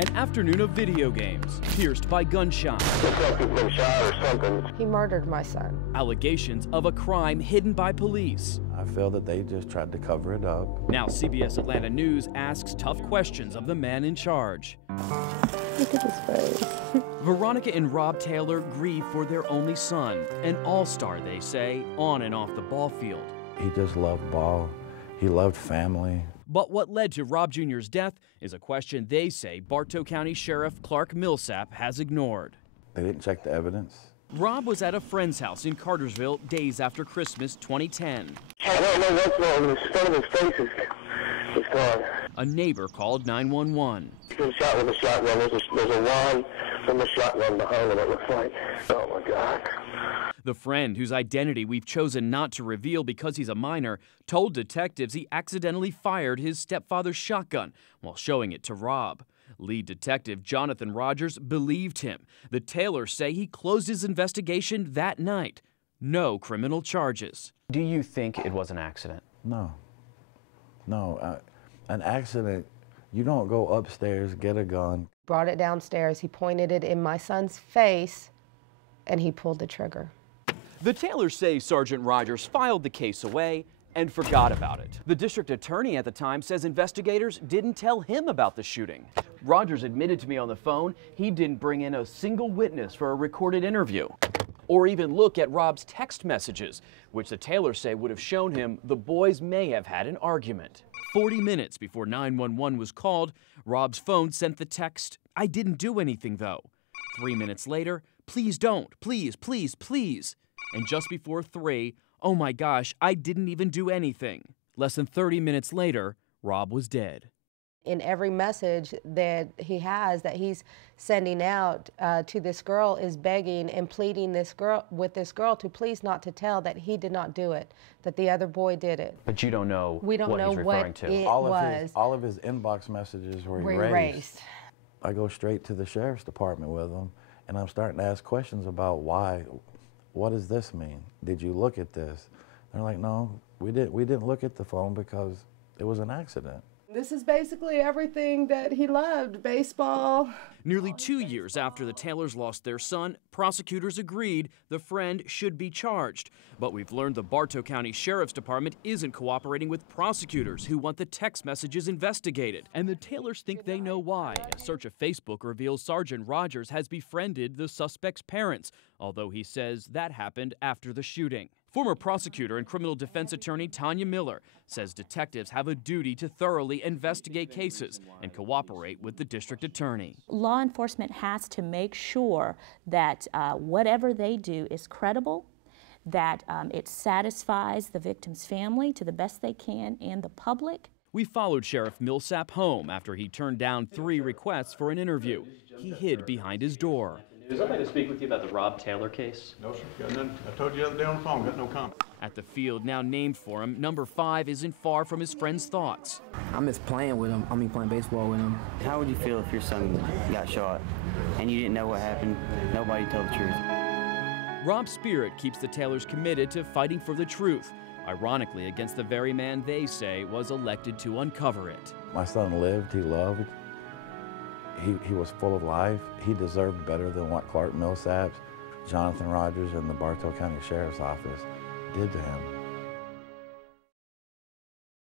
An afternoon of video games, pierced by gunshots. Looks like he's been shot or something. He murdered my son. Allegations of a crime hidden by police. I feel that they just tried to cover it up. Now CBS Atlanta News asks tough questions of the man in charge. Look at his face. Veronica and Rob Taylor grieve for their only son, an all-star, they say, on and off the ball field. He just loved ball. He loved family. But what led to Rob Jr.'s death is a question they say Bartow County Sheriff Clark Millsap has ignored. They didn't check the evidence. Rob was at a friend's house in Cartersville days after Christmas 2010. I don't know what's wrong. The front of his face is gone. A neighbor called 911. He's been shot with a shotgun. There's a wand from the shotgun behind him, it looks like. Oh, my God. The friend, whose identity we've chosen not to reveal because he's a minor, told detectives he accidentally fired his stepfather's shotgun while showing it to Rob. Lead detective Jonathan Rogers believed him. The Taylors say he closed his investigation that night. No criminal charges. Do you think it was an accident? No. No. An accident, you don't go upstairs, get a gun. Brought it downstairs. He pointed it in my son's face, and he pulled the trigger. The Taylors say Sergeant Rogers filed the case away and forgot about it. The district attorney at the time says investigators didn't tell him about the shooting. Rogers admitted to me on the phone he didn't bring in a single witness for a recorded interview or even look at Rob's text messages, which the Taylors say would have shown him the boys may have had an argument. 40 minutes before 911 was called, Rob's phone sent the text, "I didn't do anything though." 3 minutes later, "Please don't, please, please, please." And just before 3, "Oh my gosh, I didn't even do anything." Less than 30 minutes later, Rob was dead. In every message that he has, that he's sending out to this girl, is begging and pleading this girl to please not to tell that he did not do it, that the other boy did it. But you don't know We don't what know he's referring what to. it All was. of his inbox messages were erased. I go straight to the sheriff's department with him, and I'm starting to ask questions about why. What does this mean? Did you look at this? They're like, no, we didn't look at the phone because it was an accident. This is basically everything that he loved, baseball. Nearly 2 years after the Taylors lost their son, prosecutors agreed the friend should be charged. But we've learned the Bartow County Sheriff's Department isn't cooperating with prosecutors who want the text messages investigated. And the Taylors think they know why. A search of Facebook reveals Sergeant Rogers has befriended the suspect's parents, although he says that happened after the shooting. Former prosecutor and criminal defense attorney Tanya Miller says detectives have a duty to thoroughly investigate cases and cooperate with the district attorney. Law enforcement has to make sure that whatever they do is credible, that it satisfies the victim's family to the best they can and the public. We followed Sheriff Millsap home after he turned down 3 requests for an interview. He hid behind his door. Is somebody to speak with you about the Rob Taylor case? No, sir. Got none. I told you the other day on the phone, got no comment. At the field now named for him, number 5 isn't far from his friend's thoughts. I miss playing with him. Playing baseball with him. How would you feel if your son got shot and you didn't know what happened? Nobody told the truth. Rob's spirit keeps the Taylors committed to fighting for the truth, ironically against the very man they say was elected to uncover it. My son lived, he loved. He was full of life. He deserved better than what Clark Millsap, Jonathan Rogers, and the Bartow County Sheriff's Office did to him.